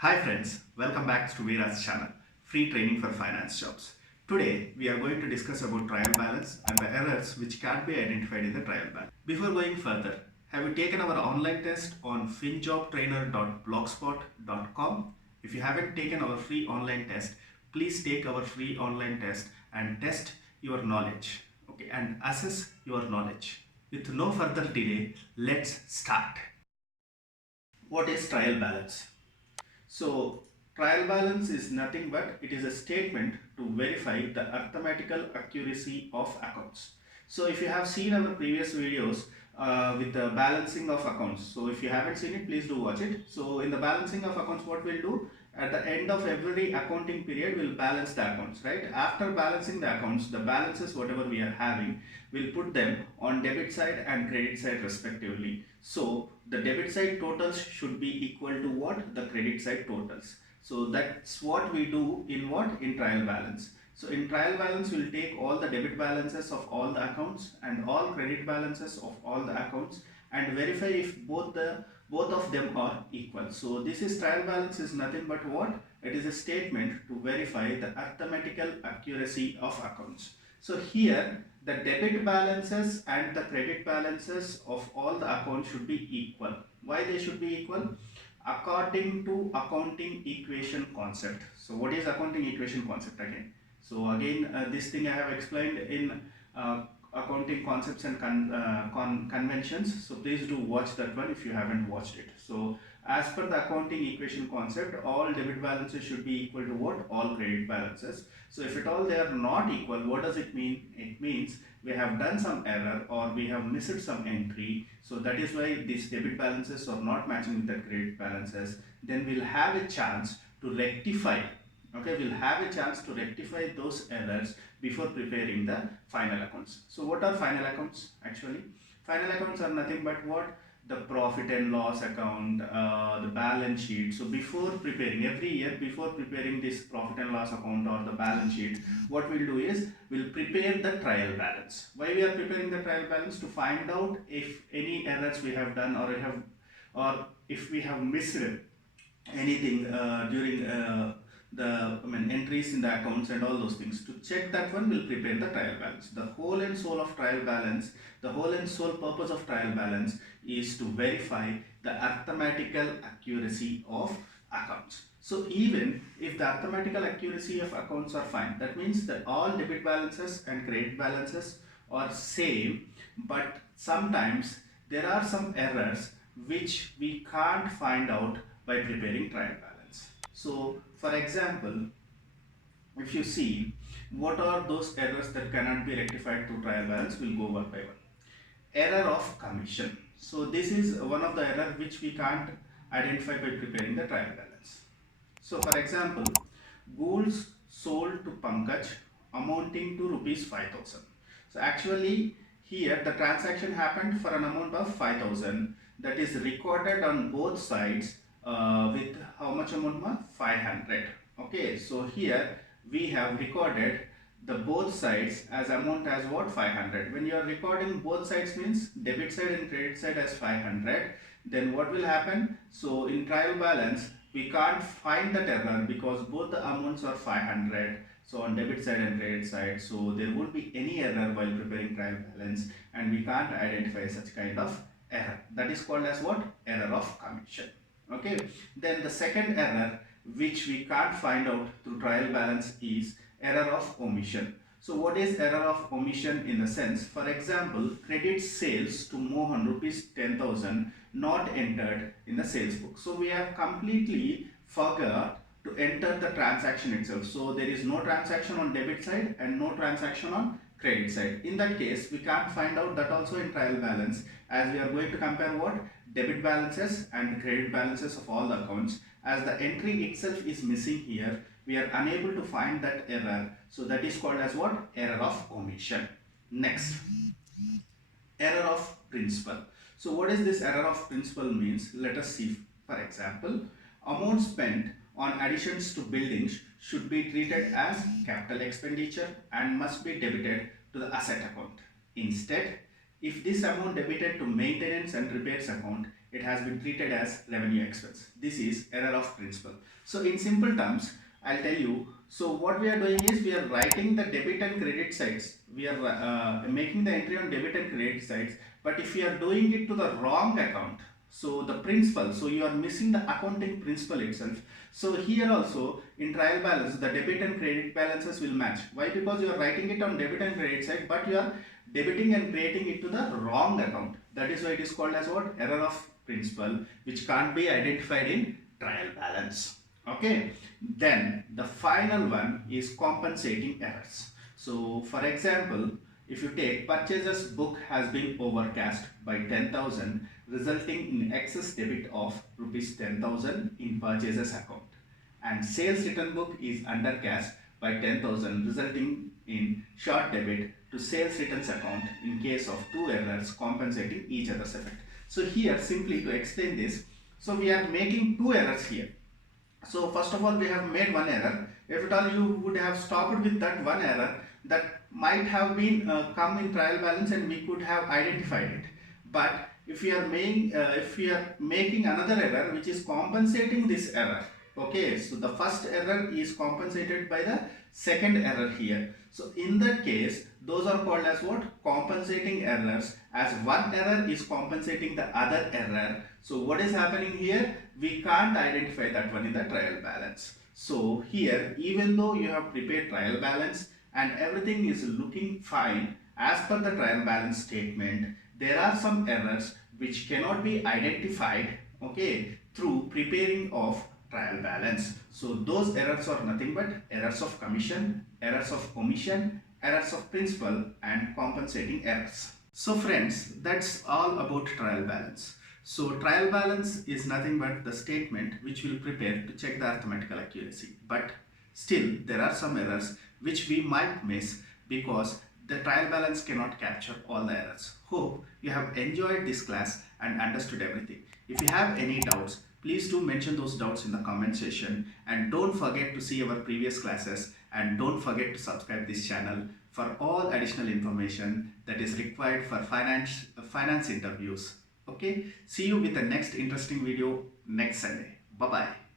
Hi friends, welcome back to Veera's channel, free training for finance jobs. Today we are going to discuss about trial balance and the errors which can be identified in the trial balance. Before going further, have you taken our online test on finjobtrainer.blogspot.com? If you haven't taken our free online test, please take our free online test and test your knowledge, okay, and assess your knowledge. With no further delay, let's start. What is trial balance? So trial balance is nothing but it is a statement to verify the arithmetical accuracy of accounts. So if you have seen our previous videos with the balancing of accounts, so if you haven't seen it, please do watch it. So in the balancing of accounts, what we'll do at the end of every accounting period, we'll balance the accounts, right? After balancing the accounts, the balances whatever we are having, we'll put them on debit side and credit side respectively. So the debit side totals should be equal to what? The credit side totals. So that's what we do in what? In trial balance. So in trial balance, we'll take all the debit balances of all the accounts and all credit balances of all the accounts and verify if both of them are equal. So this is trial balance is nothing but what? It is a statement to verify the arithmetical accuracy of accounts. So here the debit balances and the credit balances of all the accounts should be equal. Why they should be equal? According to accounting equation concept. So what is accounting equation concept again? So again this thing I have explained in accounting concepts and conventions. So please do watch that one if you haven't watched it. So as per the accounting equation concept, all debit balances should be equal to what? All credit balances. So if at all they are not equal, what does it mean? It means we have done some error or we have missed some entry. So that is why these debit balances are not matching with the credit balances. Then we'll have a chance to rectify. Okay, we'll have a chance to rectify those errors before preparing the final accounts. So what are final accounts actually? Final accounts are nothing but what? The profit and loss account, the balance sheet. So before preparing, every year before preparing this profit and loss account or the balance sheet, what we'll do is we'll prepare the trial balance. Why we are preparing the trial balance? To find out if any errors we have done or if we have missed anything during entries in the accounts and all those things. To check that one, we'll prepare the trial balance. The whole and soul of trial balance, the whole and sole purpose of trial balance is to verify the arithmetical accuracy of accounts. So even if the arithmetical accuracy of accounts are fine, that means that all debit balances and credit balances are same, but sometimes there are some errors which we can't find out by preparing trial balance. So for example, if you see what are those errors that cannot be rectified through trial balance, we'll go one by one. Error of commission. So this is one of the error which we can't identify by preparing the trial balance. So for example, goods sold to Pankaj amounting to rupees 5,000. So actually here the transaction happened for an amount of 5,000, that is recorded on both sides with how much amount? 500. Okay, so here we have recorded the both sides as amount as what? 500. When you are recording both sides means debit side and credit side as 500, then what will happen? So in trial balance we can't find that error because both the amounts are 500, so on debit side and credit side, so there won't be any error while preparing trial balance and we can't identify such kind of error. That is called as what? Error of commission. Okay, then the second error which we can't find out through trial balance is error of omission. So what is error of omission in the sense? For example, credit sales to Mohan rupees 10,000 not entered in the sales book. So we have completely forgot to enter the transaction itself. So there is no transaction on debit side and no transaction on credit side. In that case, we can't find out that also in trial balance, as we are going to compare what? Debit balances and credit balances of all the accounts. As the entry itself is missing here, we are unable to find that error. So that is called as what? Error of omission. Next, error of principal. So what is this error of principal means? Let us see. For example, amount spent on additions to buildings should be treated as capital expenditure and must be debited to the asset account. Instead, if this amount debited to maintenance and repairs account, it has been treated as revenue expense. This is error of principle. So in simple terms, I'll tell you. So what we are doing is we are writing the debit and credit sides. We are making the entry on debit and credit sides. But if we are doing it to the wrong account, so the principal, so you are missing the accounting principle itself. So here also in trial balance, the debit and credit balances will match. Why? Because you are writing it on debit and credit side, but you are debiting and creating it to the wrong account. That is why it is called as what? Error of principle, which can't be identified in trial balance. Okay. Then the final one is compensating errors. So for example, if you take purchases book has been overcast by 10,000, resulting in excess debit of rupees 10,000 in purchases account, and sales return book is undercast by 10,000, resulting in short debit to sales returns account in case of two errors compensating each other's effect. So here simply to explain this, so we are making two errors here. So first of all, we have made one error. If at all you would have stopped with that one error, that might have been come in trial balance and we could have identified it. But if we are making another error which is compensating this error, okay, so the first error is compensated by the second error here. So in that case, those are called as what? Compensating errors, as one error is compensating the other error. So what is happening here? We can't identify that one in the trial balance. So here, even though you have prepared trial balance and everything is looking fine as per the trial balance statement, there are some errors which cannot be identified, okay, through preparing of trial balance. So those errors are nothing but errors of commission, errors of omission, errors of principal, and compensating errors. So friends, that's all about trial balance. So trial balance is nothing but the statement which will prepare to check the arithmetical accuracy. But still there are some errors which we might miss because the trial balance cannot capture all the errors. Hope you have enjoyed this class and understood everything. If you have any doubts, please do mention those doubts in the comment section, and don't forget to see our previous classes, and don't forget to subscribe this channel for all additional information that is required for finance interviews. Okay, see you with the next interesting video next Sunday. Bye bye.